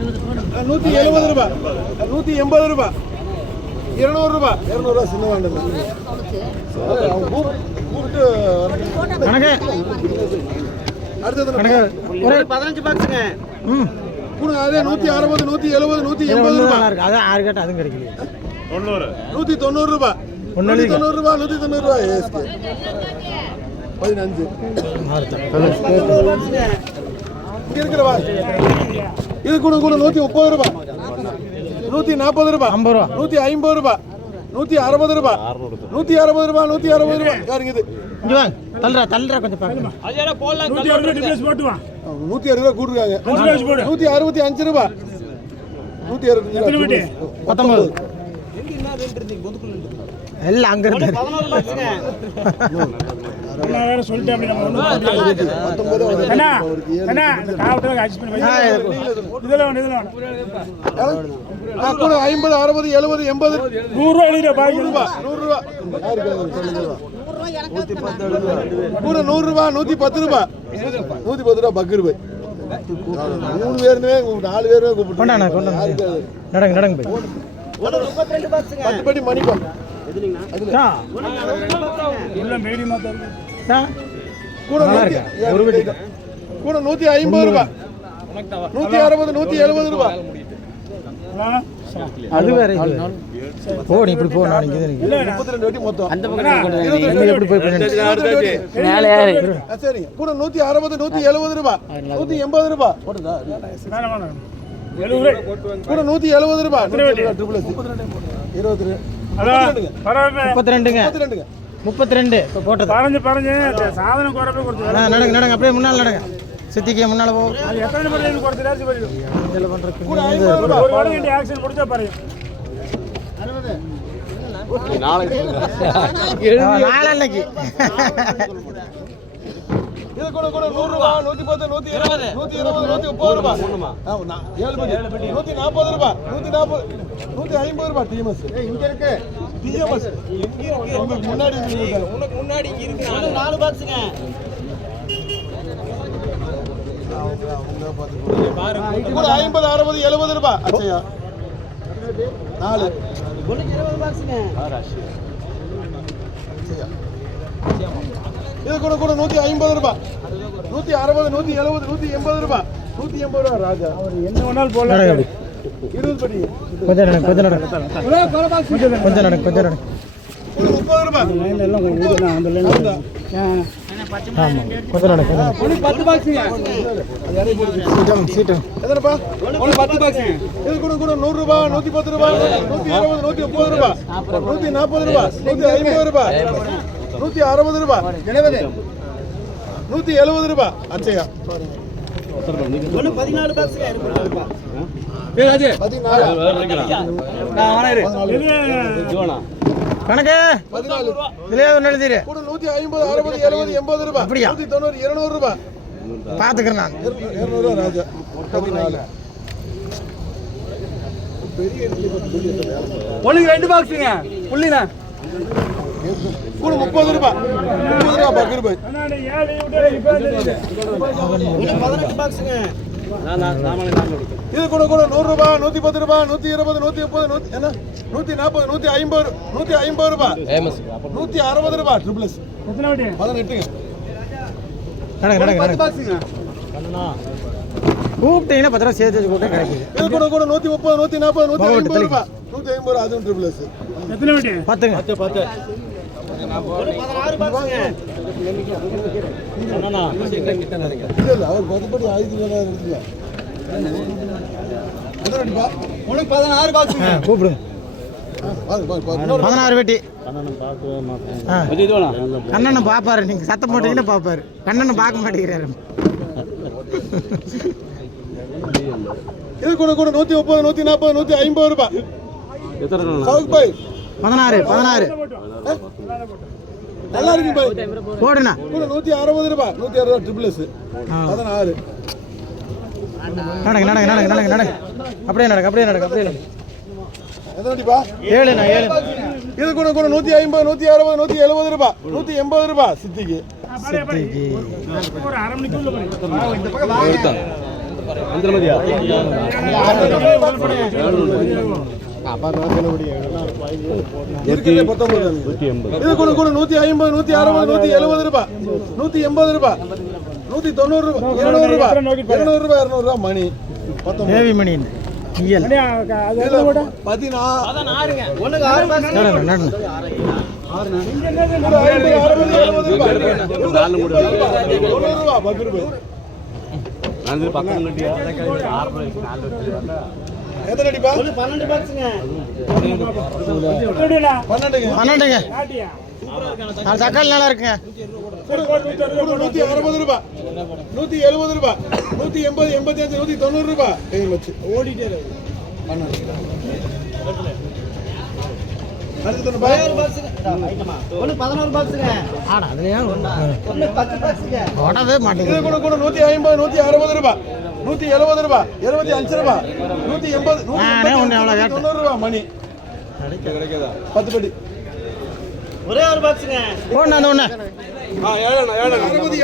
170 ரூபா 180 ரூபா 200 ரூபா 200 ரூபா சின்ன வாண்டது கூப்பிட்டு கணக்கு அடுத்தது ஒரு 15 பாக்ஸுங்க கொடுங்க. அதே 160 170 180 ரூபா இருக்கு. அதான் 6 கட்ட அதுவும் கிடைக்கல. 190 ரூபா 190 ரூபா 190 ரூபா ஏஸ்கே 15 இங்க இருக்கிறவா இது கூட 130 ரூபா 140 ரூபா 50 ரூபா 150 ரூபா 160 ரூபா 160 ரூபா 160 ரூபா யாருங்க இது இங்க வாங்க தள்ளுறா கொஞ்சம் பாருங்க. அஜாரா போலாம் 160 டிப்ளஸ் போட்டு வா 160 ரூபா கூடுறாங்க 165 ரூபா 165 19 எல்லாம் அங்க இருந்து 14 பாக்ஸுங்க நான் வேற சொல்லிட்டேன் அப்படி நம்ம ஒண்ணு அண்ணா அண்ணா காவுட்டல அட்ஜஸ்ட் பண்ணி வை இதெல்லாம் கூட 50 60 70 80 100 ரூபாய் எழுதிட பாய் 100 ரூபா கூட 100 ரூபா 110 ரூபா 110 ரூபா பக்கர் ரூபாய் 3 பேருமே 4 பேருமே கூப்பிட்டு நடங்க போய் 32 பாக்ஸுங்க 10 படி மணிக்கம் எதுலீங்கண்ணா உள்ள மீடியமா தான் கூட கூட 150 ரூபா 160 170 ரூபா அது வேற போ நீ இப்படி போ நான் இங்க 32 வெட்டி மொத்தம் அந்த பக்கம் எப்படி போய் மேலே ஏறு சரி கூட 160 170 ரூபா 180 ரூபா போடுதா கூட 170 ரூபா 22 32 இப்போ போட்டது பாருங்க சாதனம் குறப்பே கொடுத்து நடங்க அப்படியே முன்னால நடங்க சித்திக்கு முன்னால போ அது எத்தனை பேர் எனக்கு கொடுத்துறாச்சு பாருங்க இதெல்லாம் பண்றதுக்கு கூட 50 ரூபா ஒரு வாரம் ஆக்சன் முடிச்சா பாருங்க 60 நாளைக்கு இது கூட 100 ரூபா 110 120 130 ரூபா ஆமா 7 படி 140 ரூபா 140 150 ரூபா டிஎம்எஸ் இங்க இருக்கு டிஎம்எஸ் எங்க இருக்கு உங்களுக்கு முன்னாடி இருக்கு உனக்கு முன்னாடி இங்க இருக்கு 4 பாக்ஸ்ங்க கூட 50 60 70 ரூபா அச்சயா 4 20 பாக்ஸ்ங்க இது கூட 150 ரூபா 160 170 180 ரூபா 180 ரூபா ராஜா அவர் என்ன வேணாலும் போடலாம் 20 படி கொஞ்சம் நடங்க கொஞ்சம் நடங்க 30 ரூபா லைன்ல எல்லாம் ஊதுனா அந்த லைன்ல ஆமா கொஞ்சம் நடங்க 10 பாக்ஸ்ங்க சீட்டு எதனப்பா 10 பாக்ஸ்ங்க இது கூட 100 ரூபா 110 ரூபா 120 130 ரூபா 140 ரூபா 150 ரூபா 160 ரூபா 170 ரூபா அச்சயா 14 பாக்ஸ்ங்க இருக்கு ராஜே 14 கணக்கு 14 இதுலயே ஒன்று எழுதிரு கூட 150 60 70 80 ரூபா 190 200 ரூபா பாத்துக்கிறேன் நான் 200 ரூபா ராஜா 14 பெரிய ஒண்ணுக்கு 2 பாக்ஸ்ங்க புள்ளினா கூட 30 ரூபா 30 ரூபா பக்கர் பாய் அண்ணா ஏழை விட்டு 18 பாக்ஸ்ங்க இது கூட 100 ரூபா 110 ரூபா 120 130 என்ன 140 150 150 ரூபா 160 ரூபா ட்ரிபிள்ஸ் எத்தனை வட்டி 18ங்க நடங்க 10 பாக்ஸ்ங்க கூப்பிட்டீங்கன்னா 10 ரூபா சேர்த்து கூப்பிட்டு கிடைக்குது இது கூட 130 140 150 ரூபா 150 ரூபா அதுவும் ட்ரிபிள்ஸ் எத்தனை வட்டி 10 16 பாக்ஸ்ங்க இல்ல அவர் 10 படி ஆயிரத்தி எடுத்துங்க எதனடிப்பா உனக்கு 16 பாக்ஸ்ங்க கூப்பிடுங்க பாரு 16 வெட்டி கண்ணனை பாப்பாரு நீங்க சத்தம் போட்டீங்கன்னா பாப்பாரு கண்ணனை பார்க்க மாட்டேங்கிறாரு இது கூட 130 140 150 ரூபா சவுக் பாய் 16 நல்லா இருக்கு பாய் போடுண்ணா கூட 160 ரூபா 160 ரூபா ட்ரிபிள்ஸ் 16 நடங்க அப்படியே நடங்க எதனடிப்பா 7 இது கூட 150 160 170 ரூபா 180 ரூபா சித்திக்கு ஒரு அரை மணிக்குள்ள பாருங்க இந்த பக்கம் வாங்க இருக்கிறதே 19. இது கூட 150, 160, 170 ரூபாய், 180 ரூபாய், 190 ரூபாய், 200 ரூபாய், 200 ரூபாய், 200 ரூபாய் மணி. 19. தேவி மணி இயல் 16. ஒண்ணுக்கு 6 பாக்ஸ் நடந்து 12 பாக்ஸுங்க. 12ங்க. தக்காளி நல்லா இருக்குங்க. 160 ரூபாய், 170 ரூபாய், 180, 85, 190 ரூபாய். ஓடிட்டே இருக்கு. 12. அடுத்து 11 பாக்ஸுங்க. ஆடா அதுலயா ஓடவே மாட்டேங்குது. இது கூட 150, 160 ரூபாய், 170 ரூபாய், 75 ரூபாய், 180, 190 ரூபாய் மணி. 10 படி. ஒண்ணு அந்த ஒண்ணு 60, 70